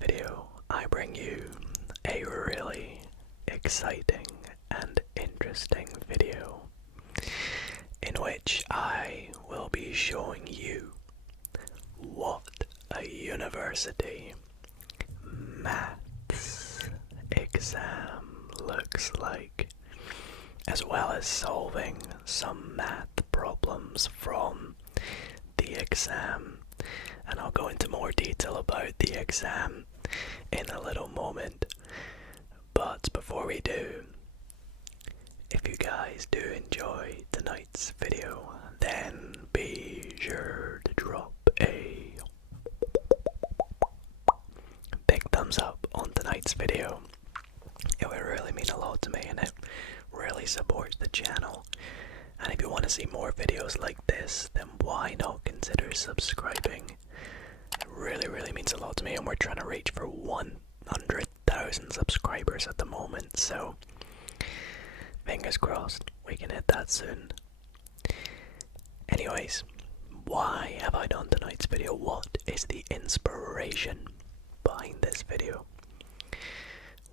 video, I bring you a really exciting and interesting video in which I will be showing you what a university maths exam looks like, as well as solving some math problems from the exam. And I'll go into more detail about the exam in a little moment. But before we do, if you guys do enjoy tonight's video, then be sure to drop a big thumbs up on tonight's video. It would really mean a lot to me, and it really supports the channel. And if you want to see more videos like this, then why not consider subscribing? It really means a lot to me, and we're trying to reach for 100,000 subscribers at the moment, so fingers crossed we can hit that soon. Anyways, why have I done tonight's video? What is the inspiration behind this video?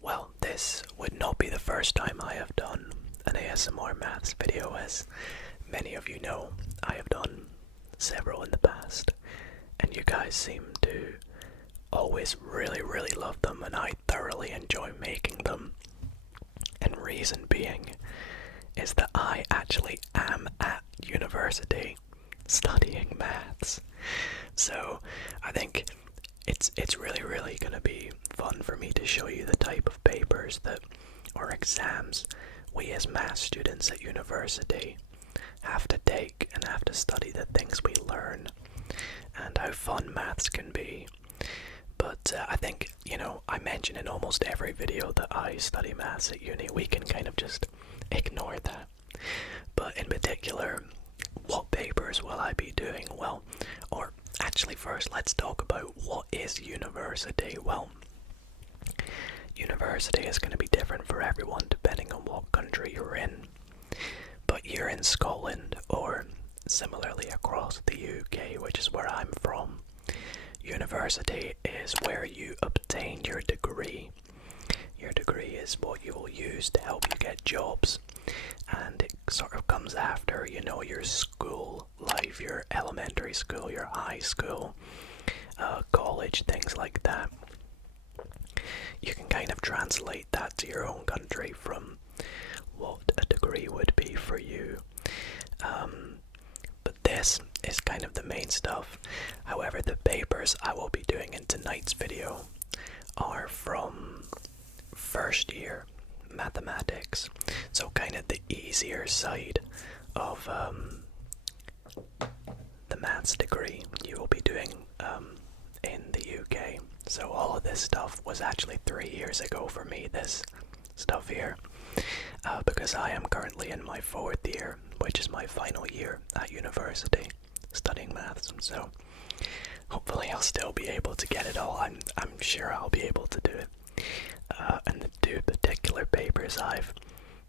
Well, this would not be the first time I have done an ASMR maths video. As many of you know, I have done several in the past, and you guys seem to always really love them, and I thoroughly enjoy making them. And reason being is that I actually am at university studying maths, so I think it's really gonna be fun for me to show you the type of papers that, or exams, we as math students at university have to take and have to study, the things we learn, and how fun maths can be. But I think, I mention in almost every video that I study maths at uni. We can kind of just ignore that. But in particular, what papers will I be doing? Well, or actually first, let's talk about what is university. Well, university is going to be different for everyone depending on what country you're in. But here in Scotland, or similarly across the UK, which is where I'm from, university is where you obtain your degree. Your degree is what you will use to help you get jobs, and it sort of comes after, your school life, your elementary school, your high school, college, things like that. You can kind of translate that to your own country from what a degree would be for you. But this is kind of the main stuff. However, the papers I will be doing in tonight's video are from first year mathematics, so kind of the easier side of the maths degree you will be doing in the UK. So all of this stuff was actually 3 years ago for me, this stuff here, because I am currently in my 4th year, which is my final year at university studying maths. So hopefully I'll still be able to get it all. I'm sure I'll be able to do it. And the 2 particular papers I've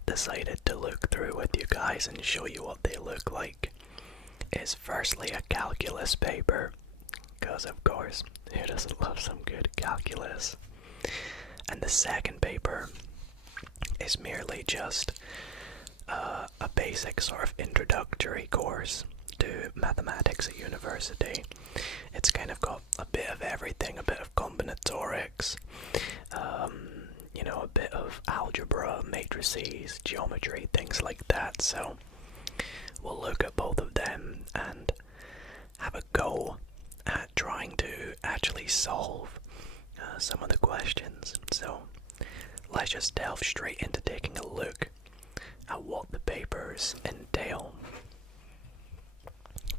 decided to look through with you guys and show you what they look like is firstly a calculus paper, because of course, who doesn't love some good calculus? And the second paper is merely just a basic sort of introductory course to mathematics at university. It's kind of got a bit of everything, a bit of combinatorics, a bit of algebra, matrices, geometry, things like that. So we'll look at both of them and have a go at trying to actually solve some of the questions. So let's just delve straight into taking a look at what the papers entail.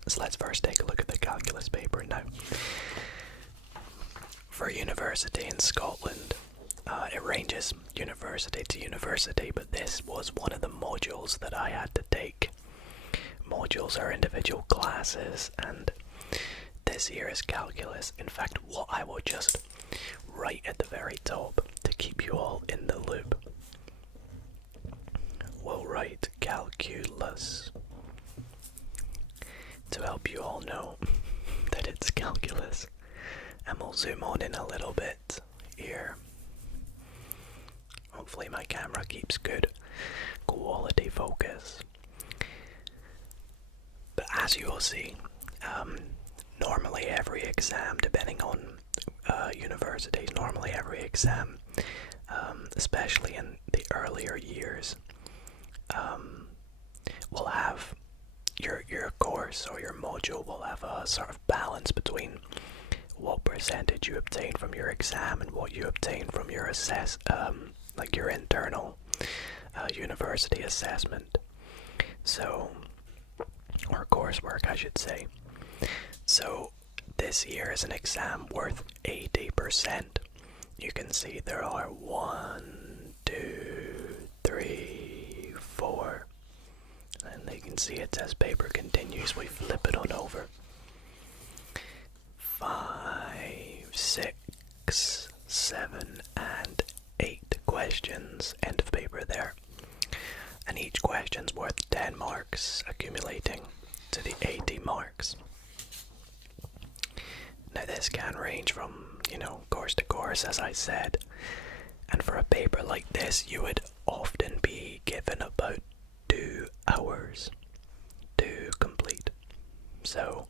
So let's first take a look at the calculus paper now. For university in Scotland, it ranges university to university, but this was one of the modules that I had to take. Modules are individual classes, and this here is calculus. In fact, what I will just write at the very top to keep you all in the loop, we'll write calculus to help you all know that it's calculus. And we'll zoom on in a little bit hopefully my camera keeps good quality focus. But as you will see, normally every exam, depending on universities, normally every exam, especially in the earlier years, will have your course or your module will have a sort of balance between what percentage you obtain from your exam and what you obtain from your like your internal university assessment. So, or coursework, I should say. So this year is an exam worth 80%. You can see there are 1, 2, 3, 4. And you can see it says paper continues. We flip it on over. 5, 6, 7, and 8 questions. End of paper there. And each question's worth 10 marks, accumulating to the 80 marks. Now this can range from, course to course, as I said. And for a paper like this, you would often be given about 2 hours to complete. So,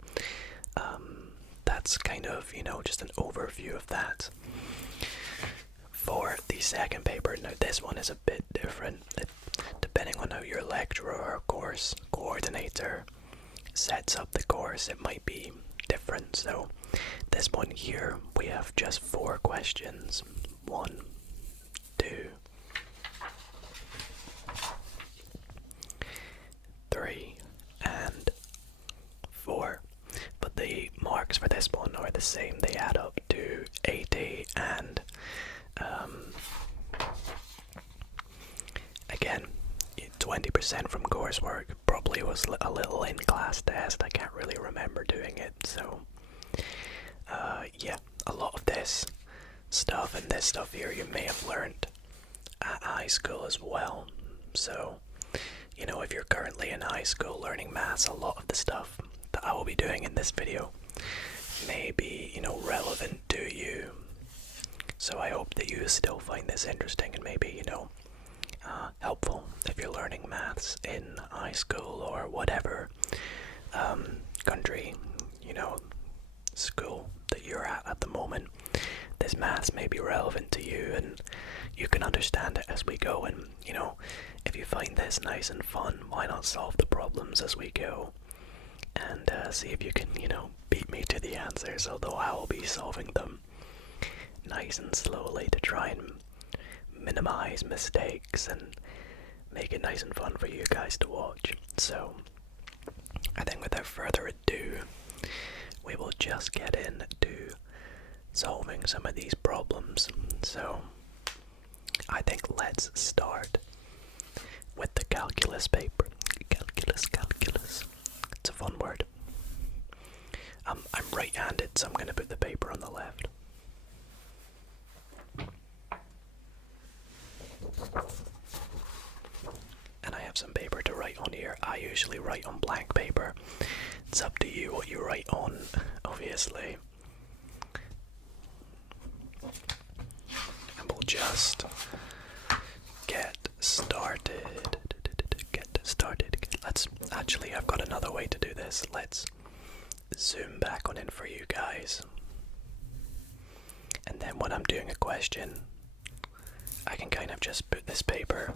that's kind of, just an overview of that. For the second paper, now this one is a bit different. Depending on how your lecturer or course coordinator sets up the course, it might be different. So, this one here, we have just 4 questions. 1, 2, 3, and 4. But the marks for this one are the same. They add up to 80, and again, 20% from coursework. Probably was a little in-class test. I can't really remember doing it. So yeah, a lot of this stuff and this stuff here you may have learned at high school as well. So, if you're currently in high school learning maths, a lot of the stuff that I will be doing in this video may be, relevant to you. So I hope that you still find this interesting and maybe, helpful if you're learning maths in high school or whatever country, school that you're at the moment. This maths may be relevant to you and you can understand it as we go. And, if you find this nice and fun, why not solve the problems as we go? And see if you can, beat me to the answers, although I will be solving them nice and slowly to try and minimize mistakes and make it nice and fun for you guys to watch. So, I think without further ado, we will just get into solving some of these problems. So, I think let's start with the calculus paper. Calculus. It's a fun word. I'm right-handed, so I'm going to put the paper on the left. And I have some paper to write on here. I usually write on blank paper. It's up to you what you write on, obviously. And we'll just get started. Actually, I've got another way to do this. Let's zoom back on in for you guys. And then when I'm doing a question, I can kind of just put this paper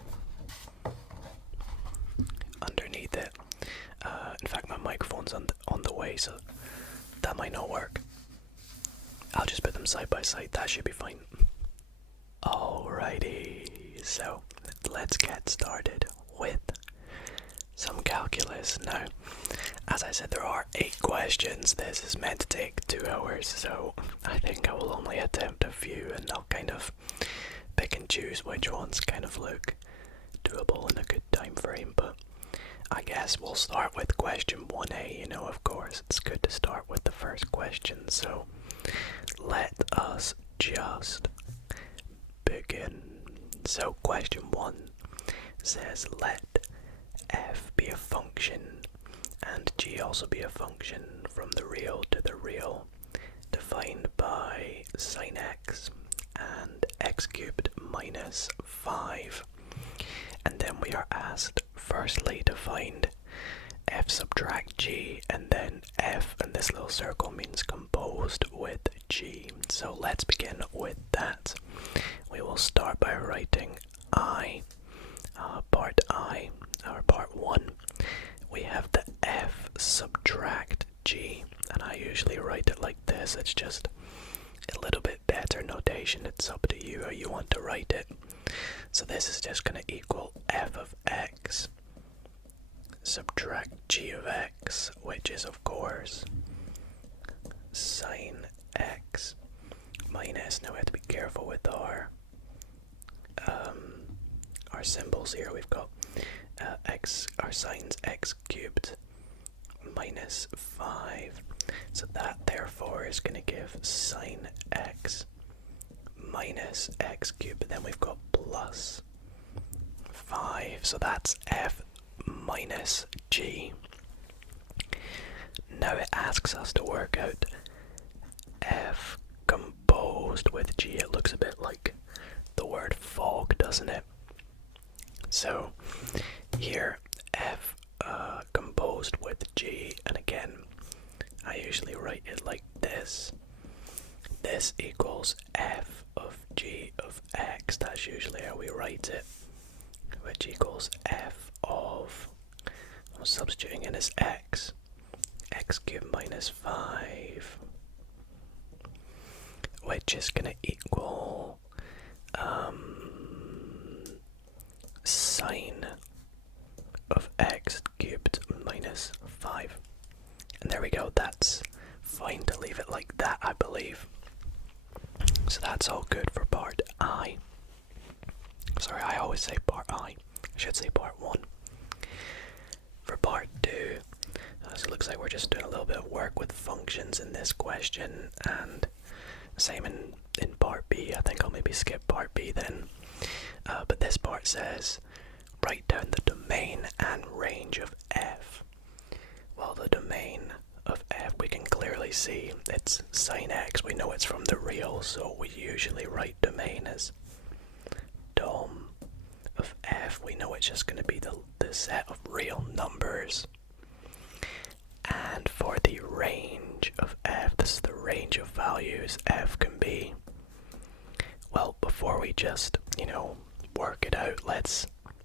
underneath it. In fact, my microphone's on the way, so that might not work. I'll just put them side by side. That should be fine. Alrighty, so let's get started with some calculus. Now, as I said, there are 8 questions. This is meant to take 2 hours, so I think I will only attempt a few and I'll kind of pick and choose which ones kind of look doable in a good time frame. But I guess we'll start with question 1A. Of course, it's good to start with the first question. So let us just begin. So question 1 says let f be a function and g also be a function from the real to the real, defined by sine x and x cubed minus 5. And then we are asked firstly to find f subtract g, and then f, and this little circle means composed with g. So let's begin with that. We will start by writing part 1. We have the f subtract g, and I usually write it like this. It's just a little bit better notation. It's up to you how you want to write it. So this is just going to equal f of x subtract g of x, which is of course sine x minus, now we have to be careful with our symbols here. We've got x, our sine's x cubed minus 5, so that therefore is going to give sine x minus x cubed, and then we've got plus 5, so that's f minus g. Now it asks us to work out f composed with g. It looks a bit like the word fog, doesn't it? So here f composed with g, and again I usually write it like this. This equals f of g of x. That's usually how we write it, which equals f of, I'm substituting in as x cubed minus 5, which is going to equal sine of x cubed minus 5. And there we go. That's fine to leave it like that, I believe. So that's all good for part I. Sorry, I always say part I. I should say part 1. For part 2, so it looks like we're just doing a little bit of work with functions in this question, and same in part B. I think I'll maybe skip part B then. But this part says, write down the domain and range of f. Well, the domain of f, we can clearly see it's sine x. We know it's from the real, so we usually write domain as dom of f. We know it's just going to be the set of real numbers. And for the range of f, this is the range of values f can be. Well, before we just, work it out,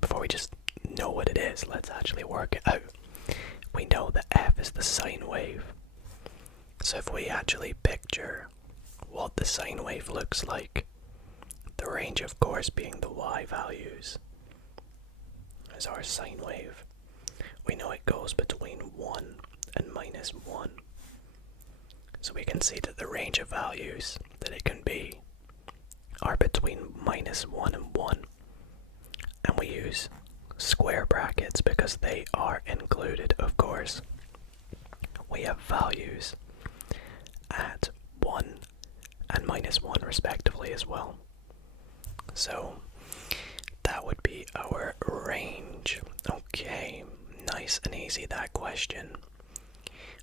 before we just know what it is, let's actually work it out. We know that f is the sine wave. So if we actually picture what the sine wave looks like, the range of course being the y values, is our sine wave. We know it goes between 1 and minus 1. So we can see that the range of values that it can be are between minus 1 and 1. And we use square brackets because they are included, of course. We have values at 1 and minus 1 respectively as well. So that would be our range. Okay, nice and easy, that question.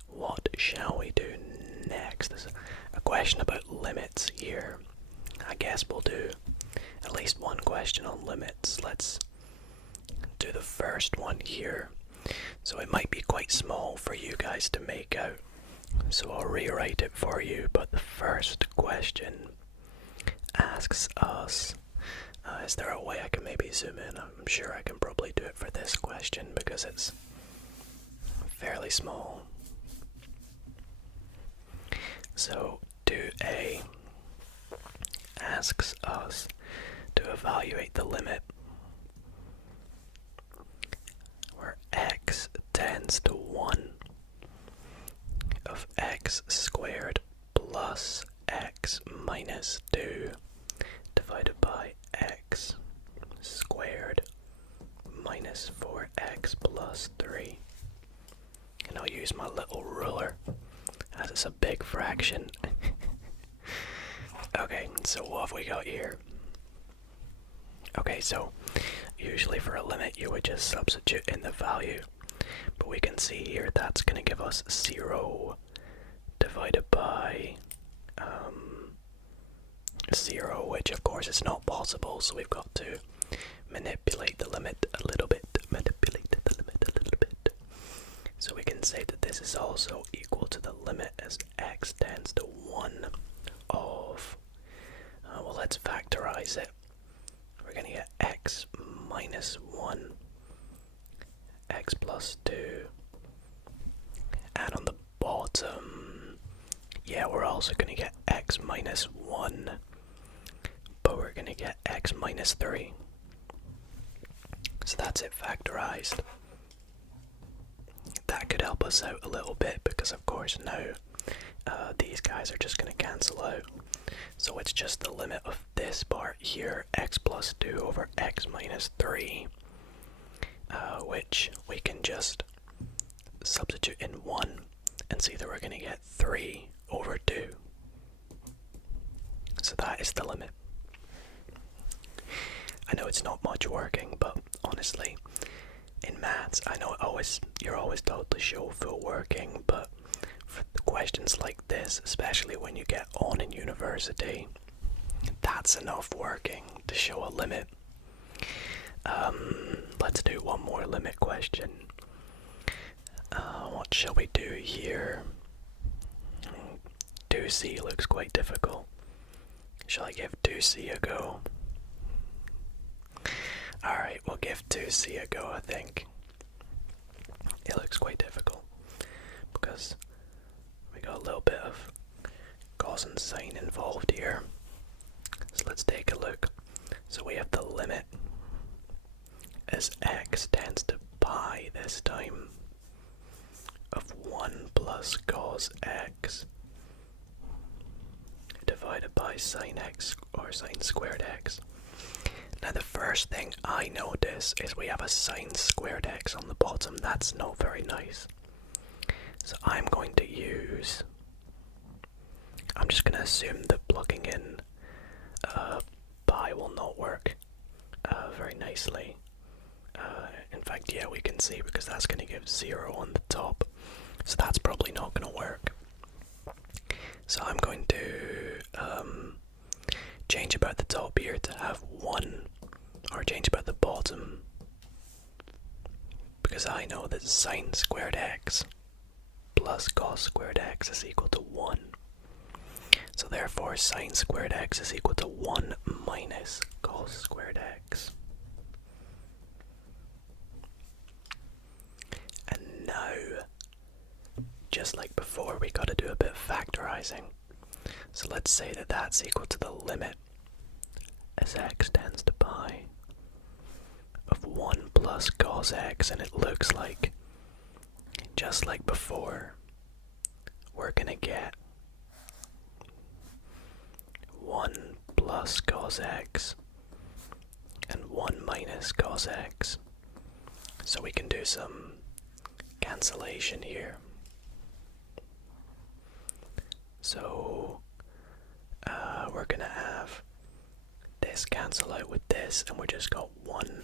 What shall we do next? There's a question about limits here. I guess we'll do at least one question on limits. Let's do the first one here. So it might be quite small for you guys to make out, so I'll rewrite it for you. But the first question asks us, is there a way I can maybe zoom in? I'm sure I can probably do it for this question because it's fairly small. So 2a asks us to evaluate the limit where x tends to 1 of x squared plus x minus 2 divided by x squared minus 4x plus 3. And I'll use my little ruler as it's a big fraction. Okay, so what have we got here? Okay, so usually for a limit you would just substitute in the value, but we can see here that's going to give us 0 divided by 0, which of course is not possible, so we've got to manipulate the limit a little bit. So we can say that this is also equal to the limit as x tends to 1 of, well, let's factorize it. We're going to get x minus 1, x plus 2, and on the bottom, yeah, we're also going to get x minus 1, but we're going to get x minus 3. So that's it factorized. That could help us out a little bit because of course now these guys are just going to cancel out. So it's just the limit of this part here, x plus 2 over x minus 3, which we can just substitute in 1 and see that we're going to get 3 over 2. So that is the limit. I know it's not much working, but honestly, in maths, I know you're always told to show full working, but for the questions like this, especially when you get on in university, that's enough working to show a limit. Let's do one more limit question. What shall we do here? 2c looks quite difficult. Shall I give 2c a go? Alright, we'll give 2c a go, I think. It looks quite difficult because we got a little bit of cos and sine involved here. So let's take a look. So we have the limit as x tends to pi this time of 1 plus cos x divided by sine x or sine squared x. Now the first thing I notice is we have a sine squared x on the bottom. That's not very nice. So I'm going to use, I'm just going to assume that plugging in pi will not work very nicely. In fact, yeah, we can see because that's going to give 0 on the top. So that's probably not going to work. So I'm going to change about the top here to have 1, or change about the bottom, because I know that sine squared x plus cos squared x is equal to 1. So therefore sine squared x is equal to 1 minus cos squared x. And now, just like before, we got to do a bit of factorizing. So let's say that that's equal to the limit as x tends to pi of 1 plus cos x, and it looks like, just like before, we're going to get 1 plus cos x and 1 minus cos x. So we can do some cancellation here. So we're going to have this cancel out with this, and we just got 1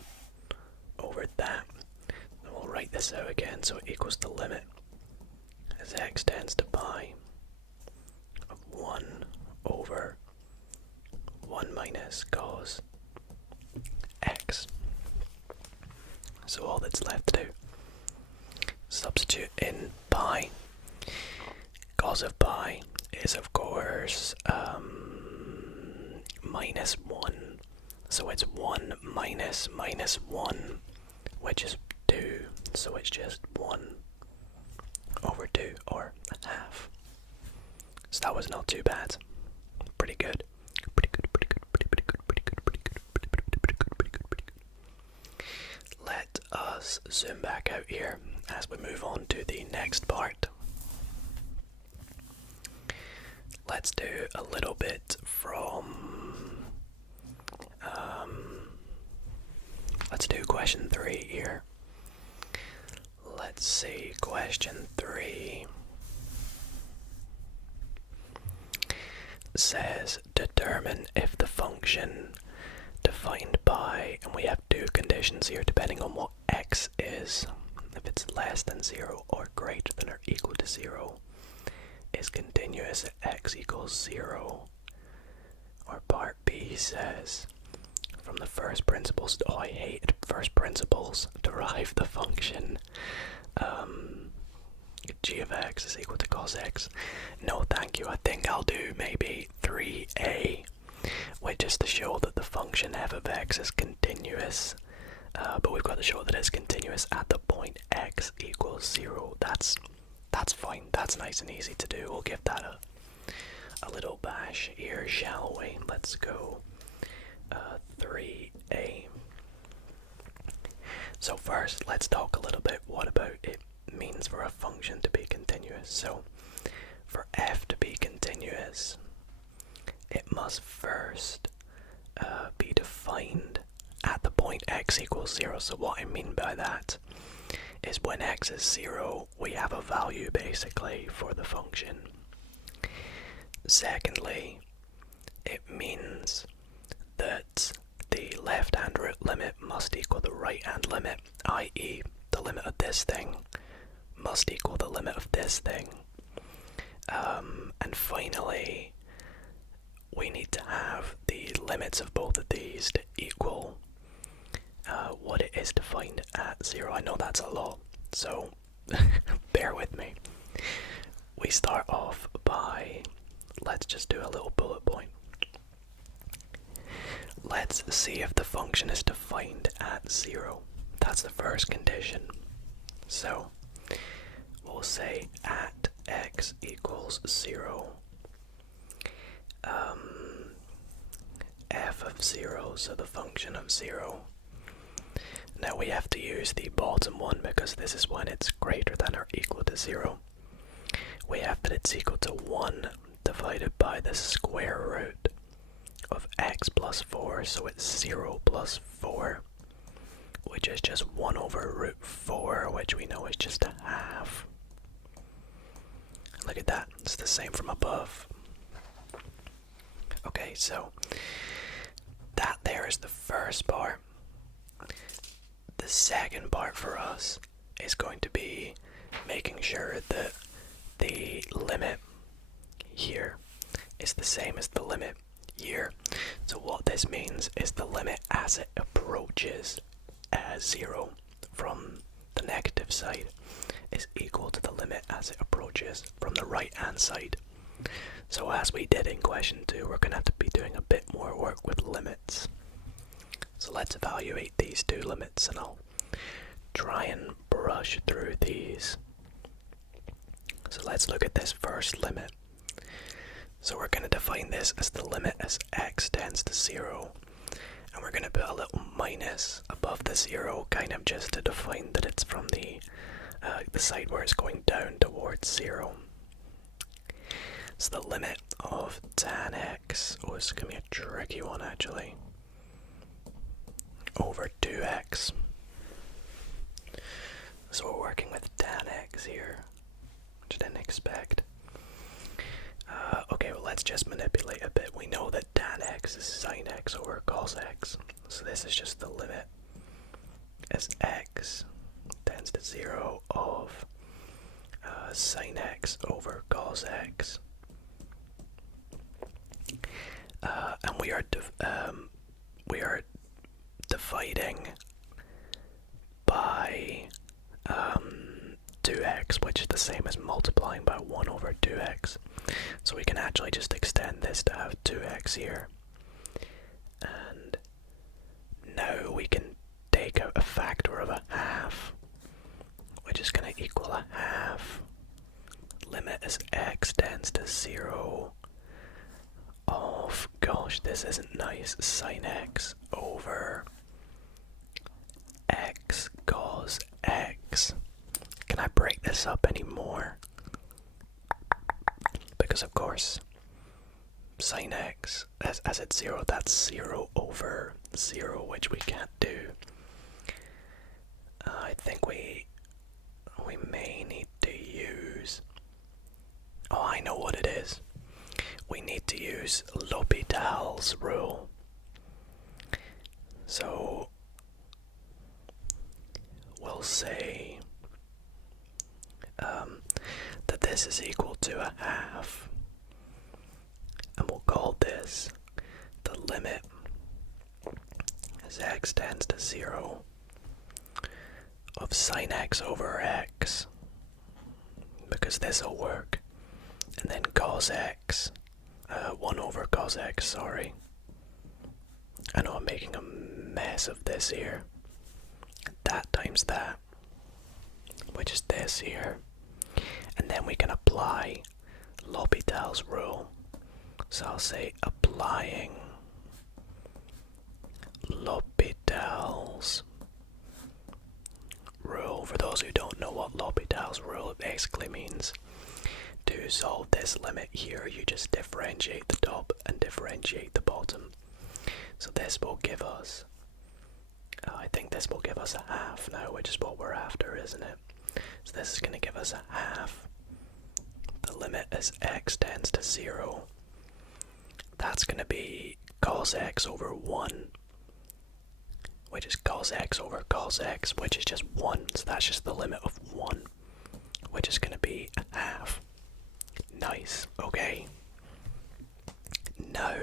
over that. And we'll write this out again, so it equals the limit as x tends to pi of 1 over 1 minus cos x. So all that's left to do, substitute in pi. Cos of pi is of course minus 1, so it's 1 minus minus 1, which is 2, so it's just 1 over 2, or a half. So that was not too bad. Pretty good. Let us zoom back out here as we move on to the next part. Let's do a little bit from let's do question 3 here. Let's see, question 3 says determine if the function defined by, and we have two conditions here depending on what x is, if it's less than 0 or greater than or equal to 0, is continuous at x equals 0, or says, from the first principles, oh I hate it, first principles, derive the function g of x is equal to cos x. No thank you, I think I'll do maybe 3a, which is to show that the function f of x is continuous, but we've got to show that it's continuous at the point x equals 0. That's fine, that's nice and easy to do. We'll give that a little bash here, shall we? Let's go 3a. So first, let's talk a little bit what about it means for a function to be continuous. So for f to be continuous, it must first be defined at the point x equals 0. So what I mean by that is when x is 0, we have a value basically for the function. Secondly, it means that the left-hand root limit must equal the right-hand limit, i.e. the limit of this thing must equal the limit of this thing. And finally, we need to have the limits of both of these to equal what it is defined at 0. I know that's a lot, so bear with me. We start off by, let's just do a little bullet point. Let's see if the function is defined at 0. That's the first condition. So we'll say at x equals 0, f of 0, so the function of 0. Now we have to use the bottom one because this is when it's greater than or equal to 0. We have that it's equal to 1 divided by the square root of x plus 4, so it's 0 plus 4, which is just 1 over root 4, which we know is just a half. Look at that, it's the same from above. Okay, so that there is the first part. The second part for us is going to be making sure that the limit here is the same as the limit here. So what this means is the limit as it approaches 0 from the negative side is equal to the limit as it approaches from the right hand side. So as we did in question 2, we're going to have to be doing a bit more work with limits. So let's evaluate these two limits, and I'll try and brush through these. So let's look at this first limit. So we're going to define this as the limit as x tends to 0, and we're going to put a little minus above the 0, kind of just to define that it's from the side where it's going down towards 0. So the limit of tan x, oh, this is going to be a tricky one actually, over 2x. So we're working with tan x here, which I didn't expect. Okay, well let's just manipulate a bit. We know that tan x is sine x over cos x. So this is just the limit as x tends to 0 of sine x over cos x. And we are dividing by 2x, which is the same as multiplying by 1 over 2x. So we can actually just extend this to have 2x here. And now we can take out a factor of a half, which is going to equal a half. Limit as x tends to 0 of, gosh, this isn't nice, sine x over x cos x. Can I break this up any more? Because of course, sine x, as it's 0, that's 0 over 0, which we can't do. I think we may need to use, oh, I know what it is. We need to use L'Hopital's rule. So we'll say that this is equal to a half, and we'll call this the limit as x tends to 0 of sine x over x, because this will work, and then cos x, 1 over cos x, sorry. I know I'm making a mess of this here. That times that, which is this here. And then we can apply L'Hopital's rule. So I'll say applying L'Hopital's rule. For those who don't know what L'Hopital's rule, it basically means to solve this limit here, you just differentiate the top and differentiate the bottom. So this will give us, I think this will give us a half now, which is what we're after, isn't it? So this is going to give us a half. The limit as x tends to 0. That's going to be cos x over 1, which is cos x over cos x, which is just 1. So that's just the limit of 1, which is going to be a half. Nice, okay. Now,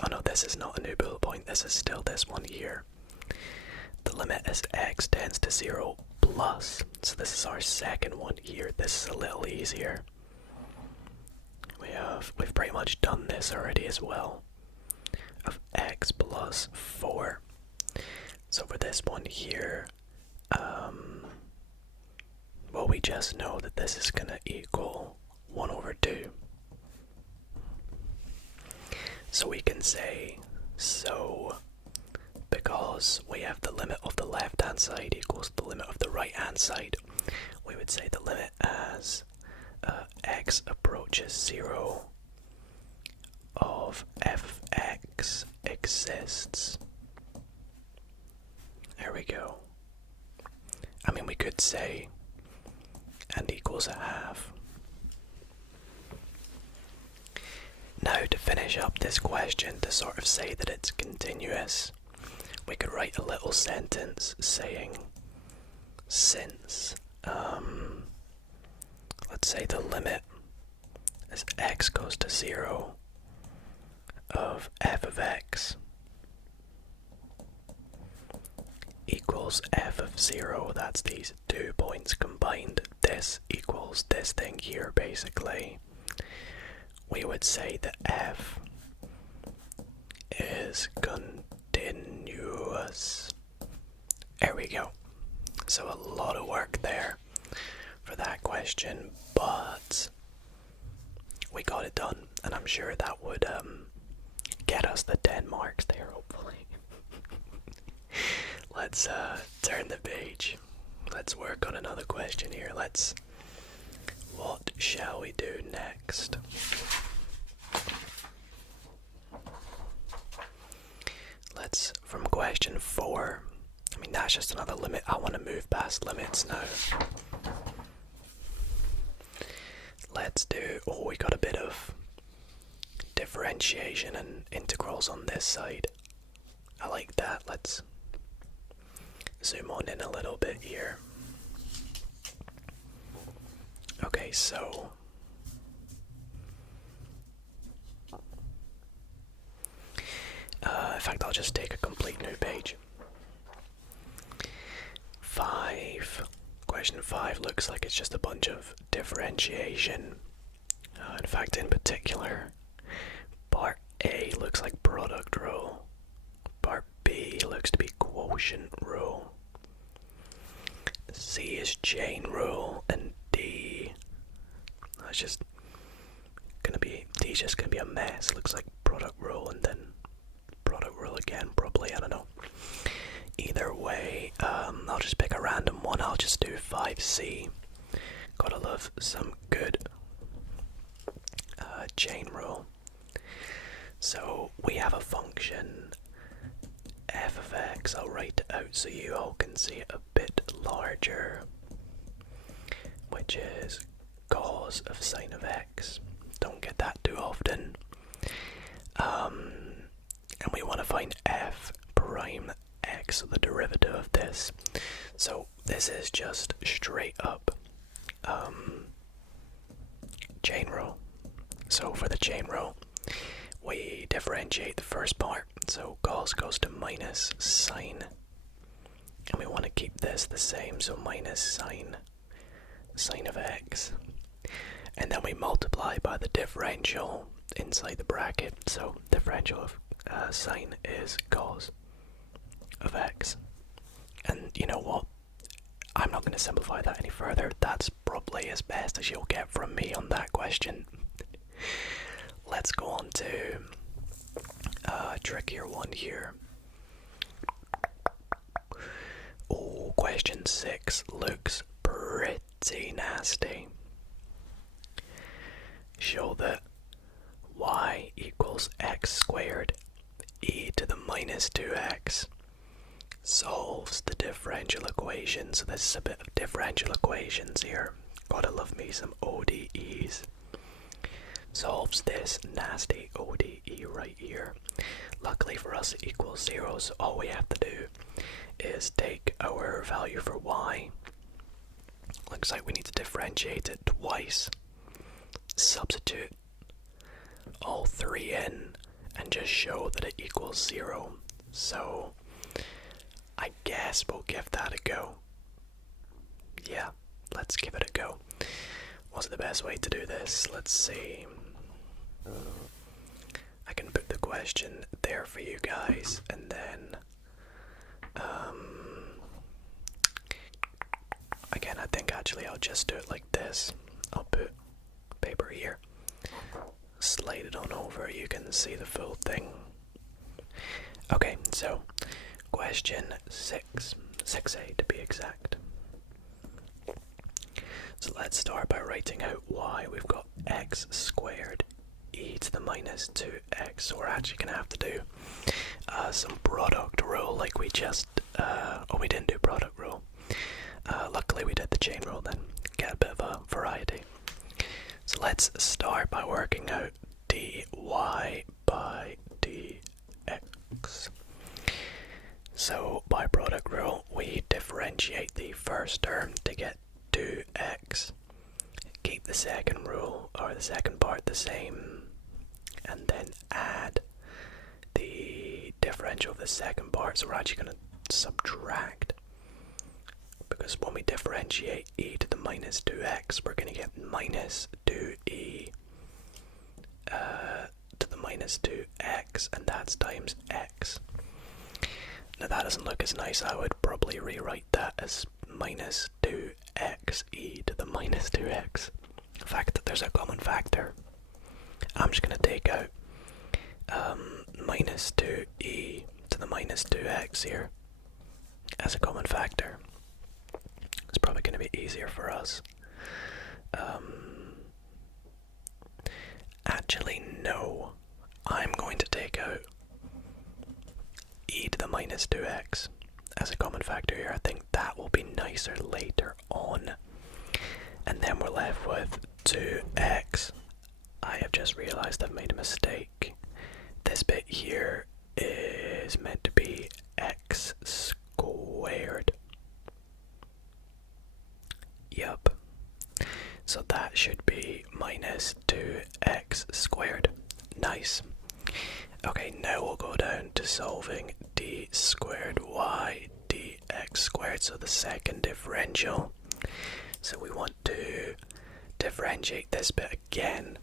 oh no, this is not a new bullet point, this is still this one here. The limit as x tends to 0 plus, so this is our second one here. This is a little easier. We've pretty much done this already as well. Of x plus 4. So for this one here, well, we just know that this is gonna equal 1 over 2. So we can say, so because we have the limit of the left hand side equals the limit of the right hand side, we would say the limit as x approaches 0 of f of x exists. There we go. I mean, we could say and equals a half. Now, to finish up this question, to sort of say that it's continuous, we could write a little sentence saying, since, let's say the limit as x goes to 0 of f of x equals f of 0, that's these 2 points combined, this equals this thing here basically. We would say that f is continuous. There we go. So a lot of work there for that question, but we got it done, and I'm sure that would get us the 10 marks there, hopefully. Let's turn the page. Let's work on another question here. What shall we do next? From question 4, I mean, that's just another limit. I want to move past limits now. Let's do, we got a bit of differentiation and integrals on this side. I like that. Let's zoom on in a little bit here. Okay, so in fact, I'll just take a complete new page. 5. Question 5 looks like it's just a bunch of differentiation. In fact, in particular, part A looks like product rule. Part B looks to be quotient rule. C is chain rule, and D, that's just gonna be, D's just gonna be a mess. Looks like product rule and then product rule again, probably, I don't know. Either way, I'll just pick a random one. I'll just do 5C. Gotta love some good chain rule. So we have a function f of x. I'll write it out so you all can see it a bit larger, which is cos of sine of x. Don't get that too often. And we want to find f prime x, the derivative of this. So this is just straight up chain rule. So for the chain rule, we differentiate the first part, so cos goes to minus sine, and we want to keep this the same, so minus sine of x, and then we multiply by the differential inside the bracket, so differential of sine is cos of x. And you know what, I'm not going to simplify that any further. That's probably as best as you'll get from me on that question. Let's go on to a trickier one here. Oh, question 6 looks pretty nasty. Show that y equals x squared e to the minus 2x solves the differential equation. So this is a bit of differential equations here. Gotta love me some ODEs. Solves this nasty ODE right here. Luckily for us it equals 0, so all we have to do is take our value for y. Looks like we need to differentiate it twice. Substitute all 3 in and just show that it equals 0. So I guess we'll give that a go. Yeah, let's give it a go. What's the best way to do this? Let's see. I can put the question there for you guys, and then again, I think actually I'll just do it like this. I'll put paper here, slide it on over, you can see the full thing. Okay, so question 6a to be exact. So let's start by writing out y. We've got x squared e to the minus 2x. So we're actually going to have to do some product rule like we just, we didn't do product rule. Luckily we did the chain rule then, get a bit of a variety. So let's start by working out dy by dx. So by product rule, we differentiate the first term to get 2x, keep the second rule, or the second part the same, and then add the differential of the second part. So we're actually going to subtract, because when we differentiate e to the minus 2x, we're going to get minus 2e to the minus 2x, and that's times x. Now that doesn't look as nice. I would probably rewrite that as minus 2x e to the minus 2x. The fact that there's a common factor, I'm just going to take out minus 2e to the minus 2x here as a common factor. It's probably going to be easier for us. Actually, no. I'm going to take out e to the minus 2x as a common factor here. I think that will be nicer later on. And then we're left with 2x. I have just realized I've made a mistake. This bit here is meant to be x squared. Yup. So that should be minus 2x squared. Nice. Okay, now we'll go down to solving d squared y dx squared, so the second differential. So we want to differentiate this bit again.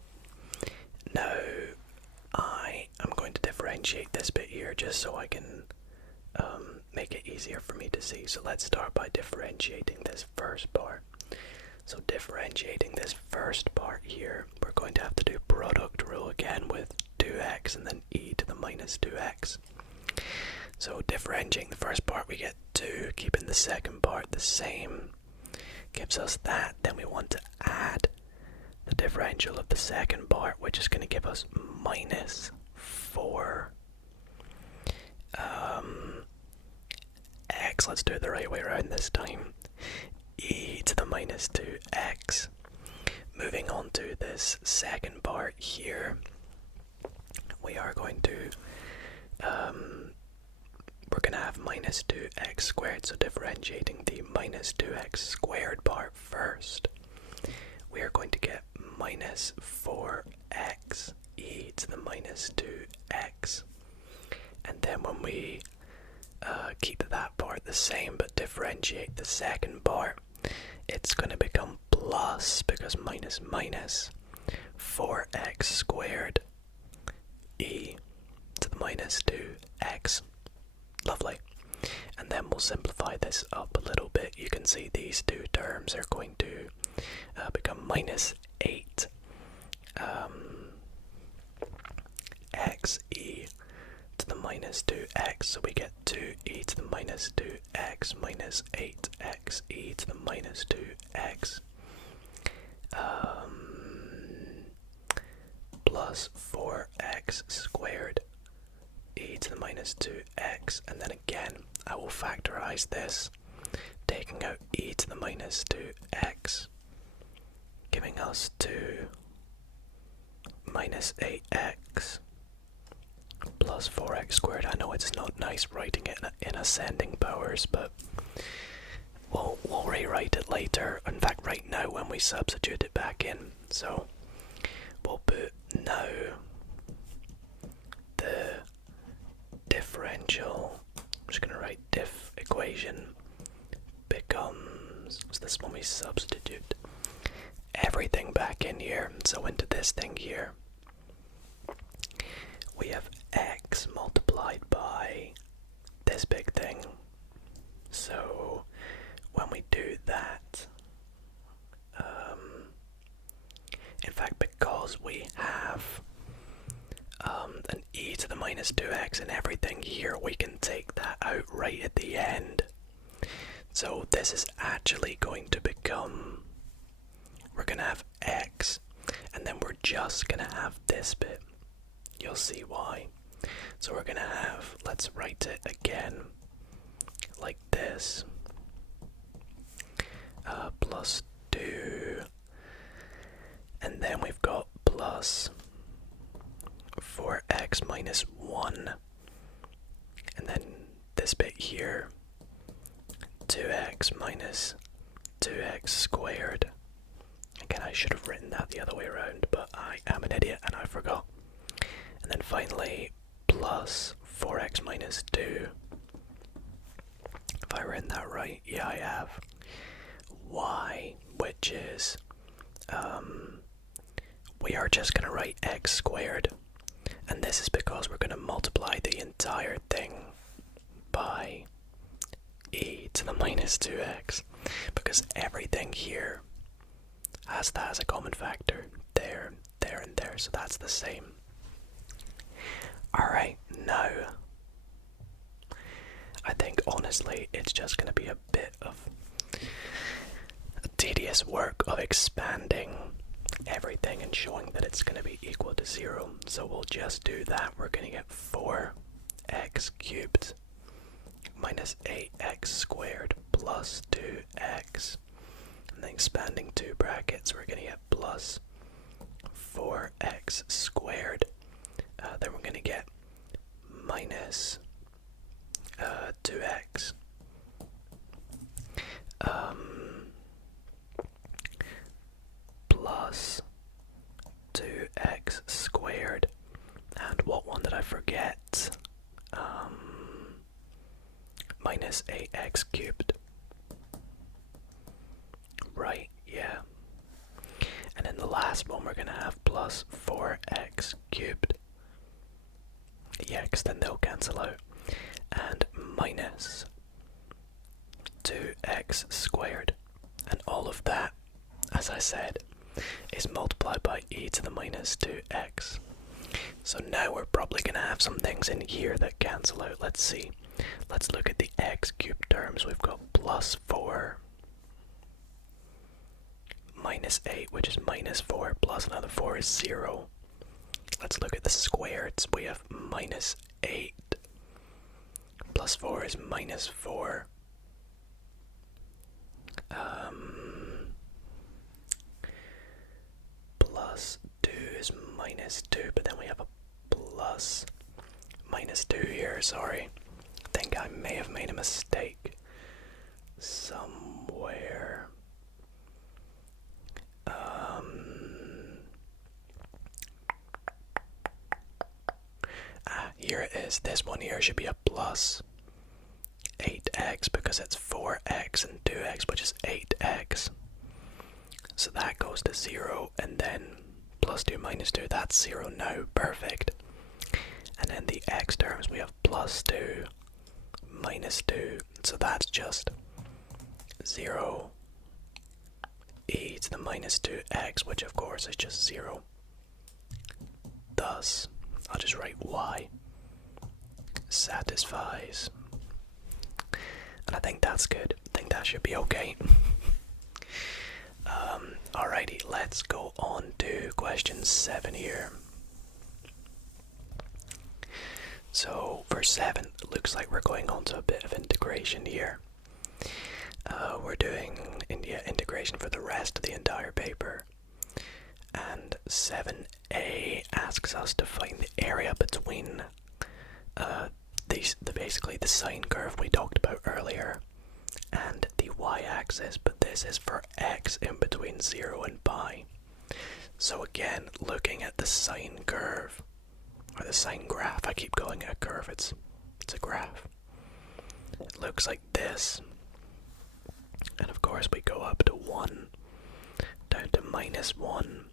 Now, I am going to differentiate this bit here just so I can make it easier for me to see. So let's start by differentiating this first part. So differentiating this first part here, we're going to have to do product rule again with 2x and then e to the minus 2x. So differentiating the first part, we get 2, keeping the second part the same, gives us that. Then we want to add the differential of the second part, which is going to give us minus 4 x. Let's do it the right way around this time. E to the minus 2x. Moving on to this second part here, we are going to we're going to have minus 2x squared, so differentiating the minus 2x squared part first, we are going to get minus 4 x e to the minus 2x. And then when we keep that part the same but differentiate the second part, it's going to become plus, because minus minus 4x squared e to the minus 2x. Lovely. And then we'll simplify this up a little bit. You can see these two terms are going to become minus 8 x e to the minus 2x. So we get 2e to the minus 2x minus 8x e to the minus 2x plus 4x squared e to the minus 2x. And then again, I will factorize this, taking out e to the minus 2x, giving us 2 minus 8x plus 4x squared. I know it's not nice writing it in ascending powers, but we'll rewrite it later. In fact, right now when we substitute it back in. So we'll put now the differential, I'm just going to write diff equation, becomes, what's this when we substitute everything back in here? So into this thing here, we have x multiplied by this big thing. So when we do that, in fact, because we have an e to the minus 2x and everything here, we can take that out right at the end. So this is actually going to become, we're going to have x, and then we're just going to have this bit. You'll see why. So we're going to have, let's write it again like this, plus 2, and then we've got plus 4x minus 1, and then this bit here, 2x minus 2x squared. Again, I should have written that the other way around, but I am an idiot and I forgot. And then finally, plus 4x minus 2. Have I written that right? Yeah, I have. Y, which is, we are just going to write x squared. And this is because we're going to multiply the entire thing by e to the minus 2x. Because everything here has that as a common factor. There, there, and there. So that's the same. Alright, now, I think honestly it's just going to be a bit of a tedious work of expanding everything and showing that it's going to be equal to 0. So we'll just do that. We're going to get 4x cubed minus 8x squared plus 2x. And then expanding two brackets, we're going to get plus 4x squared. Then we're going to get minus 2x plus 2x squared. And what one did I forget? Minus 8x cubed. Right, yeah. And then the last one we're going to have plus 4x cubed. Yeah, because then they'll cancel out. And minus 2x squared. And all of that, as I said, is multiplied by e to the minus 2x. So now we're probably going to have some things in here that cancel out. Let's see. Let's look at the x cubed terms. We've got plus 4 minus 8, which is minus 4, plus another 4 is 0. Let's look at the squareds. We have minus 8 plus 4 is minus 4. Plus 2 is minus 2, but then we have a plus minus 2 here, sorry. I think I may have made a mistake somewhere. here it is. This one here should be a plus 8x because it's 4x and 2x, which is 8x. So that goes to 0, and then plus 2 minus 2, that's 0 now. Perfect. And then the x terms, we have plus 2 minus 2, so that's just 0 e to the minus 2x, which of course is just 0. Thus, I'll just write y satisfies. And I think that's good. I think that should be okay. Alrighty, let's go on to question 7 here. So for 7, it looks like we're going on to a bit of integration here. We're doing integration for the rest of the entire paper. And 7a asks us to find the area between basically the sine curve we talked about earlier and the y-axis, but this is for x in between 0 and pi. So again, looking at the sine curve, or the sine graph, I keep calling it a curve, it's a graph. It looks like this, and of course we go up to 1, down to minus 1.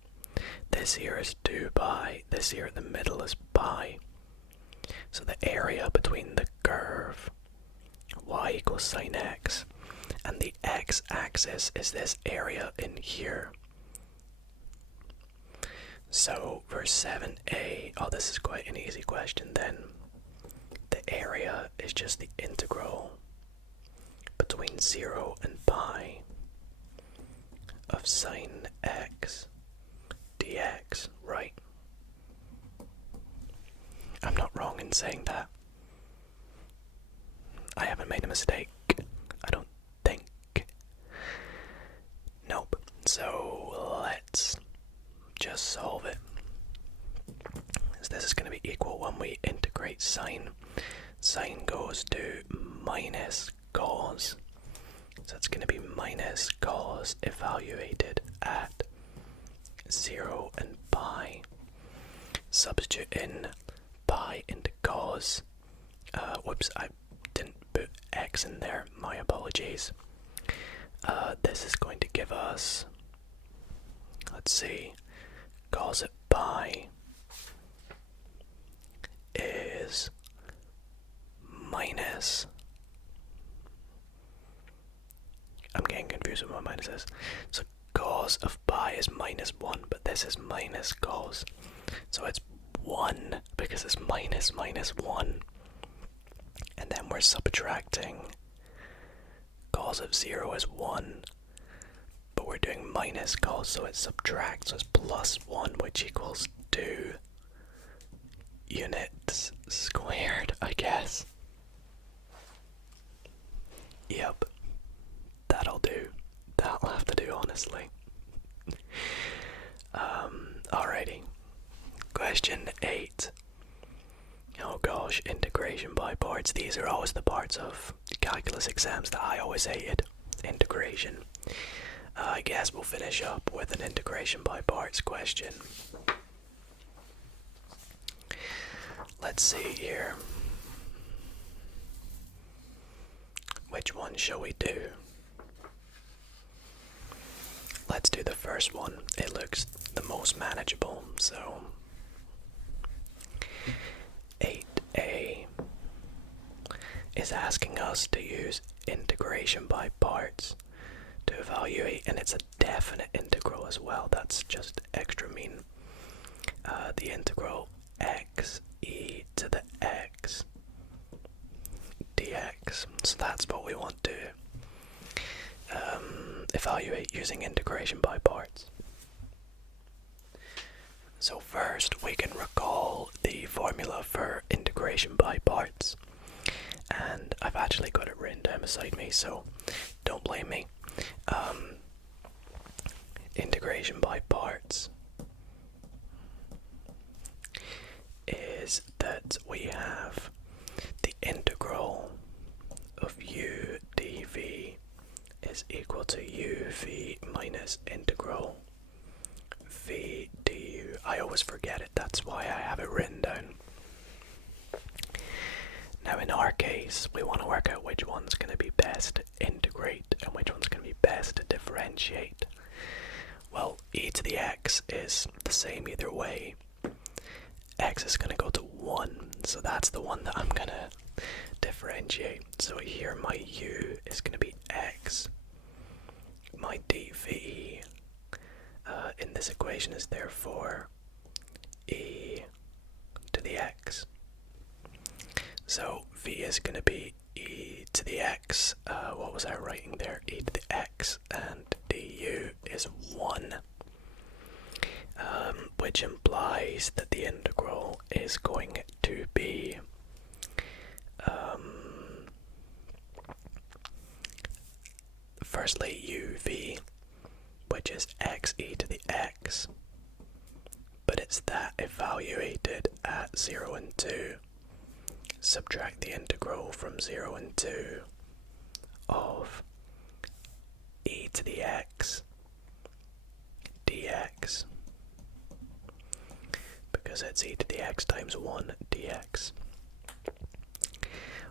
This here is 2 pi, this here in the middle is pi. So the area between the curve y equals sine x and the x-axis is this area in here. So for 7a, oh, this is quite an easy question then. The area is just the integral between 0 and pi of sine x dx, right? I'm not wrong in saying that. I haven't made a mistake, I don't think. Nope. So let's just solve it. So this is going to be equal when we integrate sine. Sine goes to minus cos. So it's going to be minus cos evaluated at 0 and pi. Substitute in pi into cos. Whoops, I didn't put x in there, my apologies. This is going to give us, let's see, cos at pi is minus, I'm getting confused with what minus is. So cos of pi is minus 1, but this is minus cos. So it's 1 because it's minus 1. And then we're subtracting. Cos of 0 is 1. But we're doing minus cos, so it subtracts, so it's plus 1, which equals 2 units squared, I guess. Yep. That'll do. That'll have to do, honestly. Alrighty. Question 8. Oh gosh, integration by parts. These are always the parts of calculus exams that I always hated. Integration. I guess we'll finish up with an integration by parts question. Let's see here. Which one shall we do? Let's do the first one. It looks the most manageable, so 8a is asking us to use integration by parts to evaluate, and it's a definite integral as well. That's just extra mean. The integral x e to the x dx. So that's what we want to evaluate using integration by parts. So first we can recall the formula for integration by parts, and I've actually got it written down beside me, so don't blame me. Integration by parts is that we have the integral of u dv is equal to uv minus integral v du. I always forget it, that's why I have it written down. Now in our case, we want to work out which one's going to be best to integrate and which one's going to be best to differentiate. Well, e to the x is the same either way. X is going to go to 1, so that's the one that I'm going to differentiate. So here my u is going to be x. My dv in this equation is therefore e to the x. So v is going to be e to the x, what was I writing there? E to the x, and du is 1, which implies that the integral is going to be firstly uv, which is x e to the x, but it's that evaluated at 0 and 2. Subtract the integral from 0 and 2 of e to the x dx, because it's e to the x times 1 dx.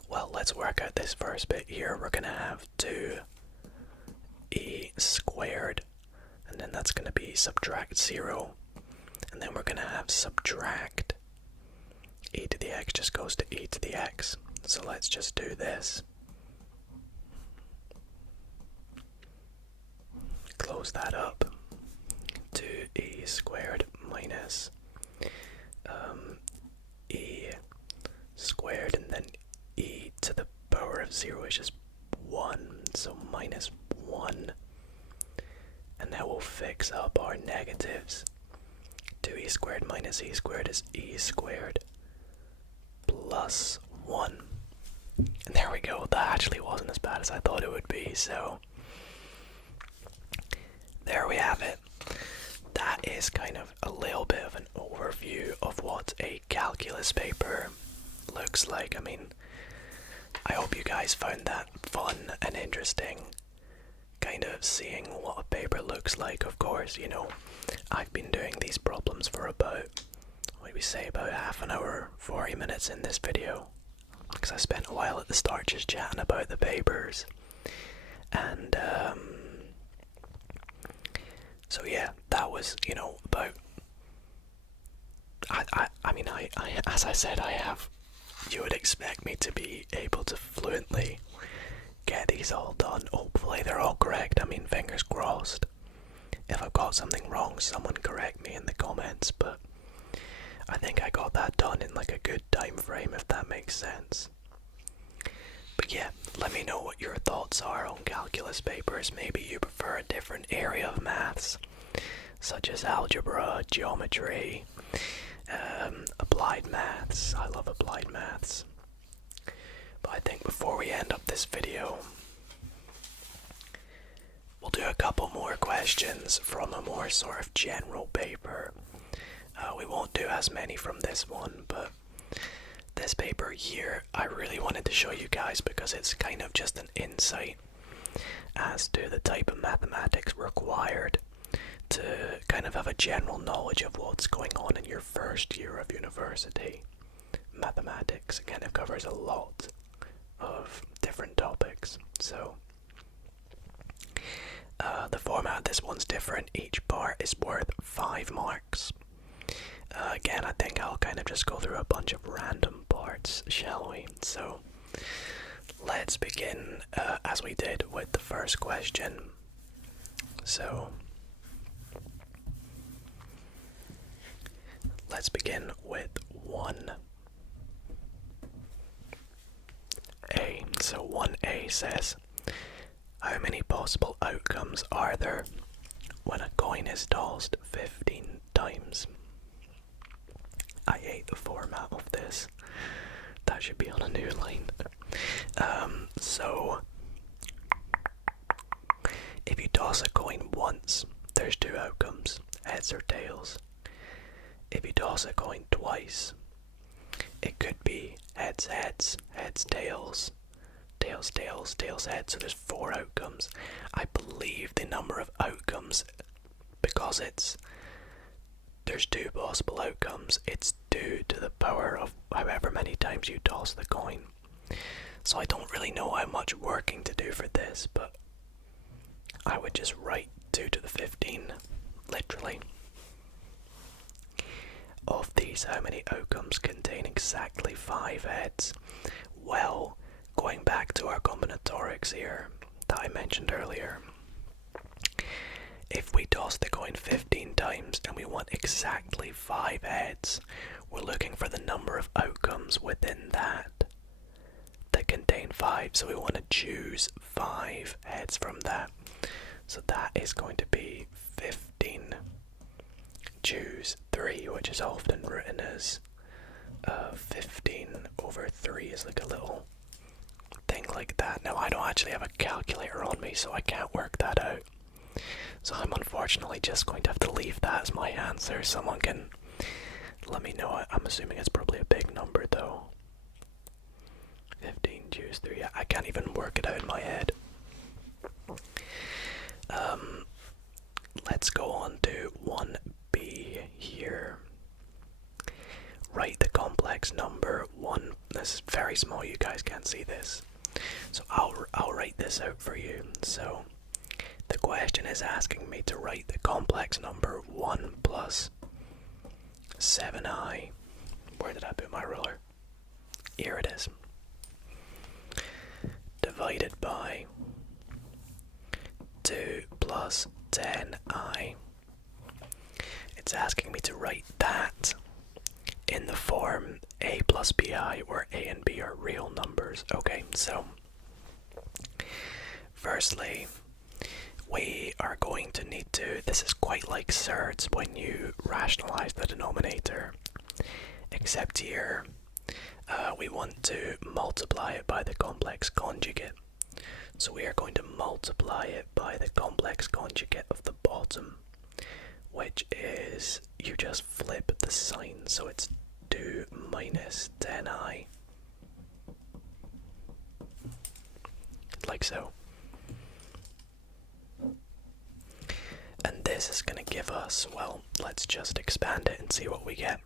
Well, let's work out this first bit here. We're going to have 2e squared, and then that's going to be subtract 0, and then we're going to have subtract e to the x just goes to e to the x. So let's just do this. Close that up. 2e squared minus e squared, and then e to the power of 0 is just 1, so minus 1. And now we'll fix up our negatives. 2e squared minus e squared is e squared plus 1. And there we go. That actually wasn't as bad as I thought it would be, so there we have it. That is kind of a little bit of an overview of what a calculus paper looks like. I mean, I hope you guys found that fun and interesting, kind of seeing what a paper looks like. Of course, you know, I've been doing these problems for about, what do we say, about half an hour, 40 minutes in this video, because I spent a while at the start just chatting about the papers. And so yeah, that was, you know, about, I mean, as I said, you would expect me to be able to fluently get these all done. Hopefully they're all correct. I mean, fingers crossed. If I've got something wrong, someone correct me in the comments, but I think I got that done in like a good time frame, if that makes sense. But yeah, let me know what your thoughts are on calculus papers. Maybe you prefer a different area of maths, such as algebra, geometry, applied maths. I love applied maths. But I think before we end up this video, we'll do a couple more questions from a more sort of general paper. We won't do as many from this one, but this paper here I really wanted to show you guys because it's kind of just an insight as to the type of mathematics required to kind of have a general knowledge of what's going on in your first year of university. Mathematics kind of covers a lot of different topics, so the format of this one's different. Each part is worth 5 marks. Again, I think I'll kind of just go through a bunch of random parts, shall we? So let's begin as we did with the first question. So let's begin with 1A. So 1A says, how many possible outcomes are there when a coin is tossed 15 times? I hate the format of this. That should be on a new line. So if you toss a coin once, there's 2 outcomes, heads or tails. If you toss a coin twice, it could be heads, heads, heads, tails, tails, tails, tails, heads. So there's 4 outcomes. I believe the number of outcomes, because there's 2 possible outcomes, it's 2 to the power of however many times you toss the coin. So I don't really know how much working to do for this, but I would just write 2 to the 15, literally. Of these, how many outcomes contain exactly 5 heads? Well, going back to our combinatorics here that I mentioned earlier, if we toss the coin 15 times and we want exactly 5 heads, we're looking for the number of outcomes within that contain 5, so we want to choose 5 heads from that. So that is going to be 15. Choose 3, which is often written as 15 over 3 is like a little thing like that. Now I don't actually have a calculator on me, so I can't work that out. So I'm unfortunately just going to have to leave that as my answer. Someone can let me know. I'm assuming it's probably a big number though. 15, choose 3. I can't even work it out in my head. Let's go on to 1b here. Write the complex number 1. This is very small, you guys can't see this. So I'll write this out for you. So the question is asking me to write the complex number 1 plus 7i. Where did I put my ruler? Here it is. Divided by 2 plus 10i. It's asking me to write that in the form a plus bi, where a and b are real numbers. Okay, so firstly, we are going to need to, this is quite like surds when you rationalize the denominator, except here we want to multiply it by the complex conjugate. So we are going to multiply it by the complex conjugate of the bottom, which is, you just flip the sign, so it's 2 minus 10i. Like so. And this is going to give us, well, let's just expand it and see what we get.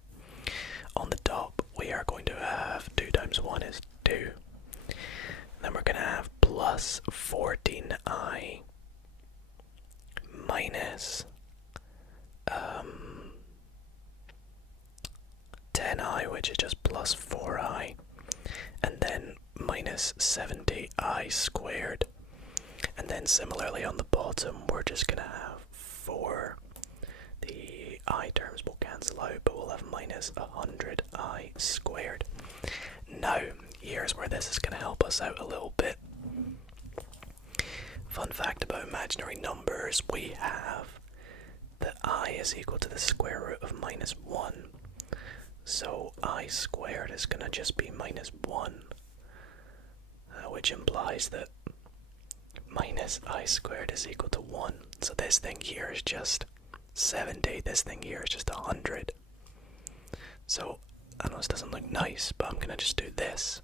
On the top, we are going to have 2 times 1 is 2. Then we're going to have plus 14i minus 10i, which is just plus 4i, and then minus 70i squared. And then similarly on the bottom, we're just going to have 4. The I terms will cancel out, but we'll have minus 100i squared. Now, here's where this is going to help us out a little bit. Fun fact about imaginary numbers, we have that I is equal to the square root of minus 1. So I squared is going to just be minus 1, which implies that minus I squared is equal to 1. So this thing here is just 70, this thing here is just 100. So I know this doesn't look nice, but I'm going to just do this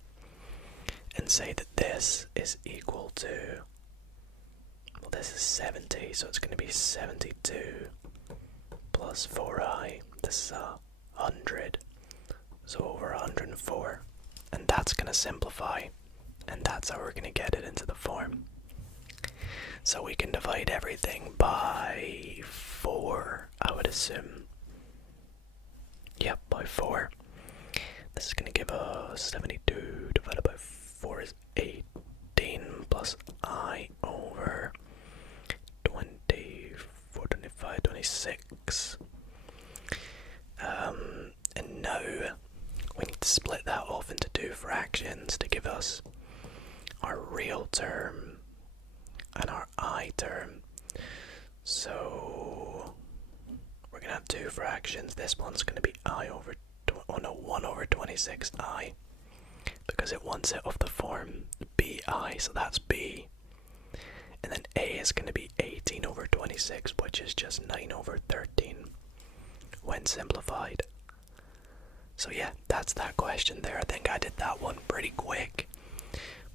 and say that this is equal to, well, this is 70, so it's going to be 72 plus 4i. This is 100, so over 104. And that's going to simplify, and that's how we're going to get it into the form. So we can divide everything by 4, I would assume. Yep, by 4. This is going to give us 72 divided by 4 is 18 plus I over 24, 25, 26. And now we need to split that off into 2 fractions to give us our real term and our I term. So we're going to have 2 fractions. This one's going to be I over 1 over 26i, because it wants it of the form bi, so that's b. And then a is going to be 18 over 26, which is just 9 over 13 when simplified. So yeah, that's that question there. I think I did that one pretty quick,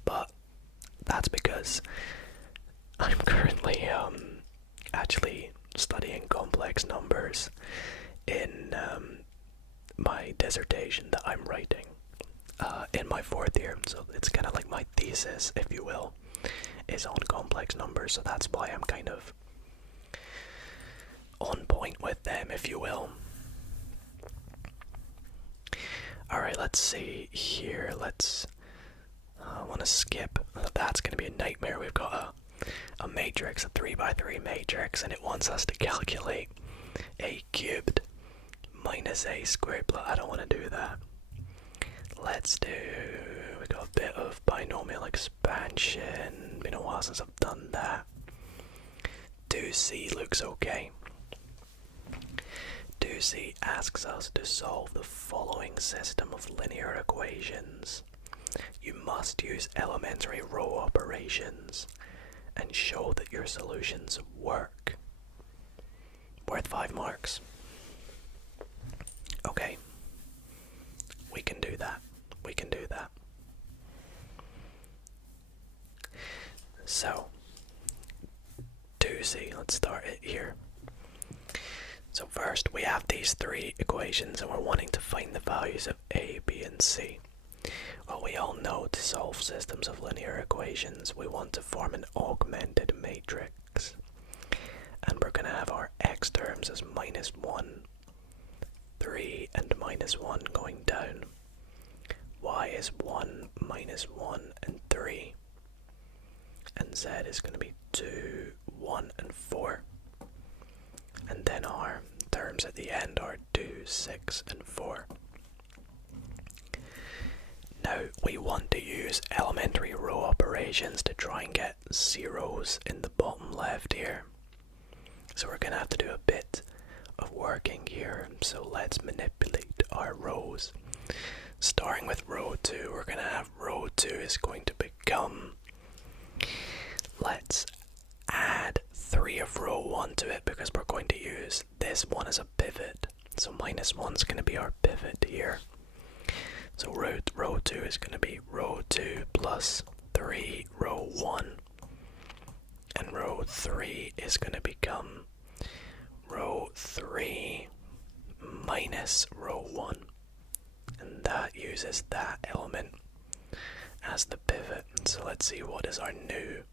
but that's because I'm currently actually studying complex numbers in my dissertation that I'm writing. in my fourth year, so it's kind of like my thesis, if you will, is on complex numbers, so that's why I'm kind of on point with them, if you will. Alright, let's see here. I want to skip. That's going to be a nightmare. We've got a matrix, a 3x3 matrix, and it wants us to calculate a cubed minus a squared. But I don't want to do that. We got a bit of binomial expansion. Been a while since I've done that. 2c looks okay. 2c asks us to solve the following system of linear equations. You must use elementary row operations and show that your solutions work. Worth 5 marks. Okay. We can do that. We can do that. So, 2c, let's start it here. So first, we have these 3 equations and we're wanting to find the values of a, b, and c. Well, we all know to solve systems of linear equations, we want to form an augmented matrix. And we're going to have our x terms as -1, 3, and -1 going down. Y is 1, -1, and 3. And z is going to be 2, 1, and 4. And then our terms at the end are 2, 6, and 4. Now, we want to use elementary row operations to try and get zeros in the bottom left here. So we're going to have to do a bit of working here. So let's manipulate our rows. Starting with row 2, we're going to have row 2 is going to become... Let's add 3 of row 1 to it because we're going to use this one as a pivot. So -1 is going to be our pivot here. So row 2 is going to be row 2 plus 3 row 1. And row 3 is going to become row 3 minus row 1. And that uses that element as the pivot. So let's see, what is our new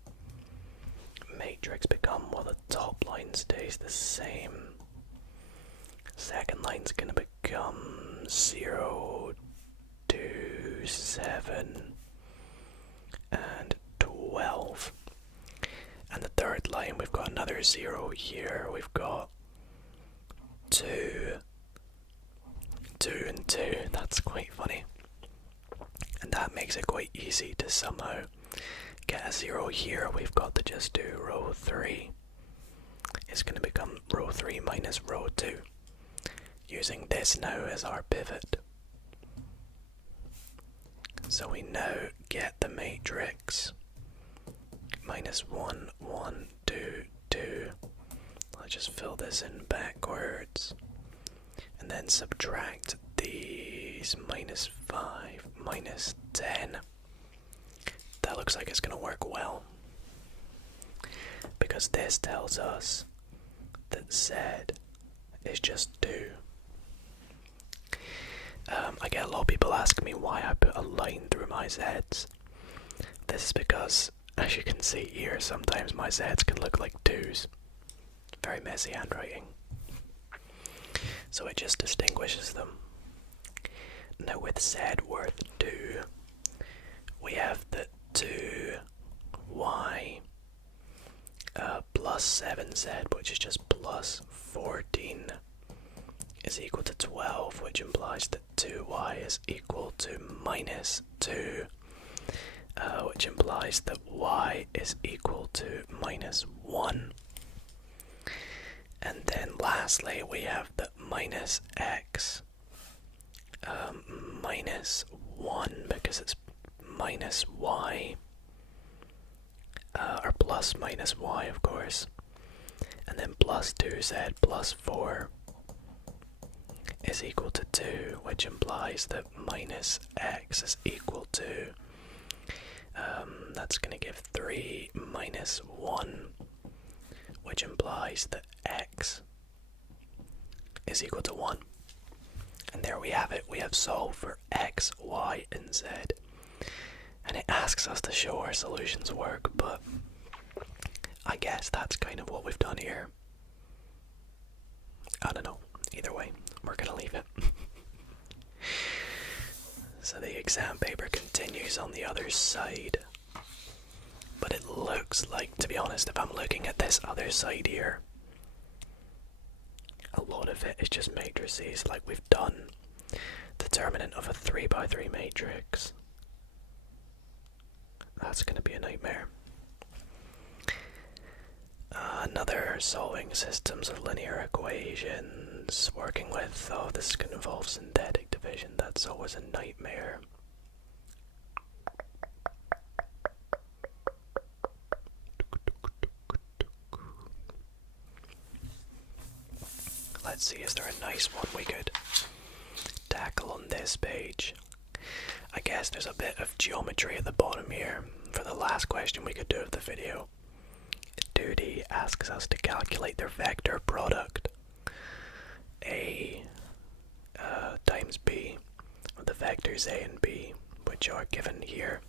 matrix become? Well, the top line stays the same. Second line's going to become 0, 2, 7, and 12. And the third line, we've got another 0 here. We've got 2, 2, and 2. That's quite funny. And that makes it quite easy to somehow get a 0 here. We've got to just do row 3. It's going to become row 3 minus row 2. Using this now as our pivot. So we now get the matrix -1, 1, 2, 2. Let's just fill this in backwards. And then subtract these -5, -10. That looks like it's going to work well. Because this tells us that z is just 2. I get a lot of people asking me why I put a line through my z's. This is because, as you can see here, sometimes my z's can look like 2's. Very messy handwriting. So it just distinguishes them. Now with z worth 2, we have that 2y plus 7z, which is just plus 14, is equal to 12, which implies that 2y is equal to -2, which implies that y is equal to -1. And then lastly, we have that minus x minus 1, because it's minus y, or plus minus y, of course. And then plus 2z plus 4 is equal to 2, which implies that minus x is equal to, that's going to give 3 minus 1, which implies that x is equal to 1. And there we have it. We have solved for x, y, and z. And it asks us to show our solutions work, but I guess that's kind of what we've done here. I don't know. Either way, we're gonna leave it. So the exam paper continues on the other side. But it looks like, to be honest, if I'm looking at this other side here, a lot of it is just matrices, like we've done determinant of a 3x3 matrix. That's going to be a nightmare. Another solving systems of linear equations, working with, oh, this is going to involve synthetic division, that's always a nightmare. Let's see, is there a nice one we could tackle on this page? I guess there's a bit of geometry at the bottom here. For the last question we could do of the video, Duty asks us to calculate their vector product, A times B, of the vectors A and B, which are given here.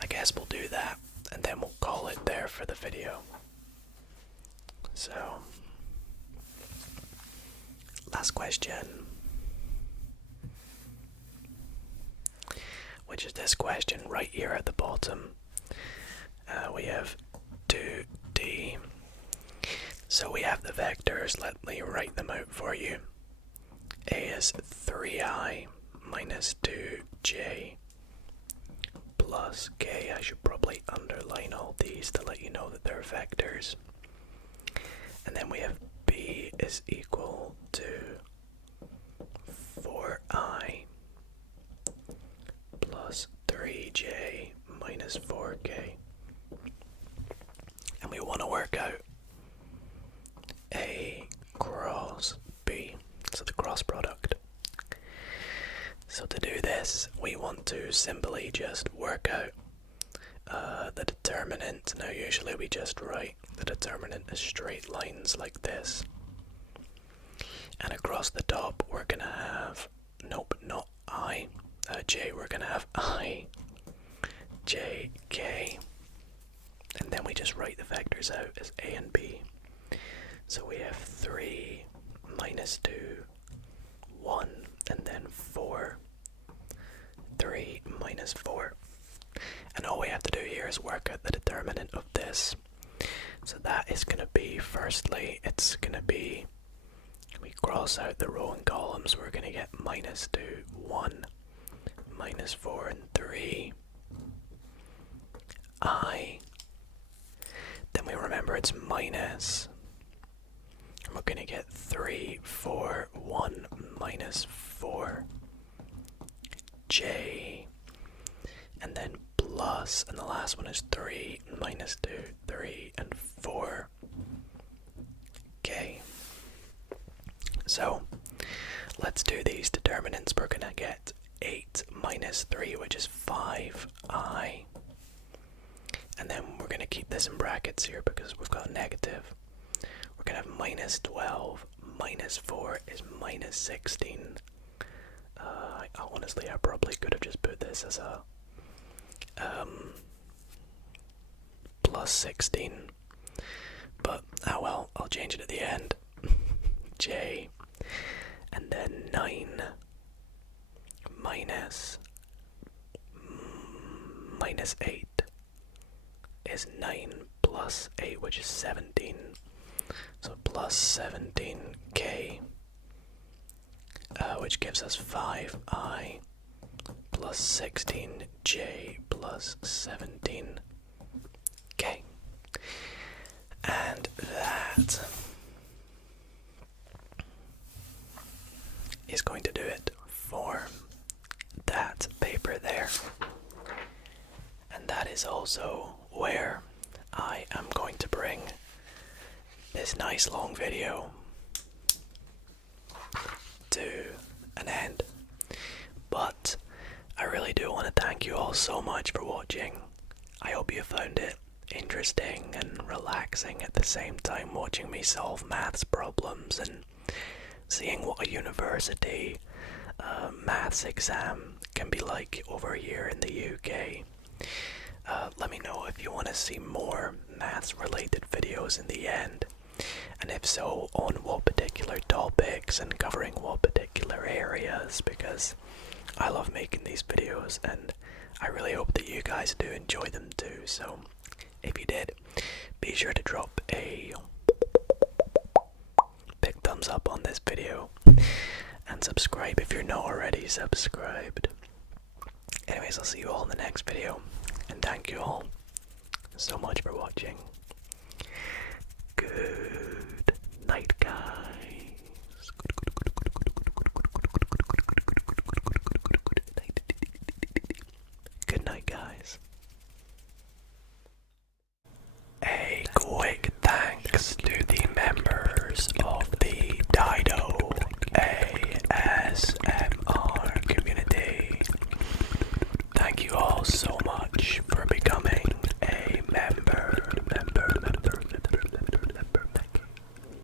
I guess we'll do that, and then we'll call it there for the video. So, last question, which is this question right here at the bottom. We have 2D. So we have the vectors. Let me write them out for you. A is 3i minus 2j plus k. I should probably underline all these to let you know that they're vectors. And then we have B is equal to 4i plus 3j minus 4k. And we want to work out A cross B, so the cross product. So to do this, we want to simply just work out the determinant. Now usually we just write the determinant as straight lines like this. And across the top we're going to have, nope, not I, J, we're going to have I, J, K. And then we just write the vectors out as A and B. So we have 3 minus 2, 1, and then 4, 3 minus 4. And all we have to do here is work out the determinant of this. So that is going to be, firstly, it's going to be, we cross out the row and columns, we're going to get minus 2, 1, minus 4, and 3, I. Then we remember it's minus, and we're going to get 3, 4, 1, minus 4, J, and then plus, and the last one is 3, minus 2, 3, and 4, K. So, let's do these determinants. We're going to get 8 minus 3, which is 5i. And then we're going to keep this in brackets here because we've got a negative. We're going to have minus 12, minus 4 is minus 16. Honestly, I probably could have just put this as a plus 16. But, oh well, I'll change it at the end. J. And then 9 minus 8 is 9 plus 8, which is 17. So plus 17k, which gives us 5i plus 16j plus 17k. And that is going to do it for that paper there. And that is also where I am going to bring this nice long video to an end. But I really do want to thank you all so much for watching. I hope you found it interesting and relaxing at the same time, watching me solve maths problems and seeing what a university maths exam can be like over here in the UK. Let me know if you want to see more maths related videos in the end, and if so, on what particular topics and covering what particular areas, because I love making these videos and I really hope that you guys do enjoy them too. So if you did, be sure to drop a big thumbs up on this video and subscribe if you're not already subscribed. Anyways, I'll see you all in the next video, and thank you all so much for watching. Good night, guys.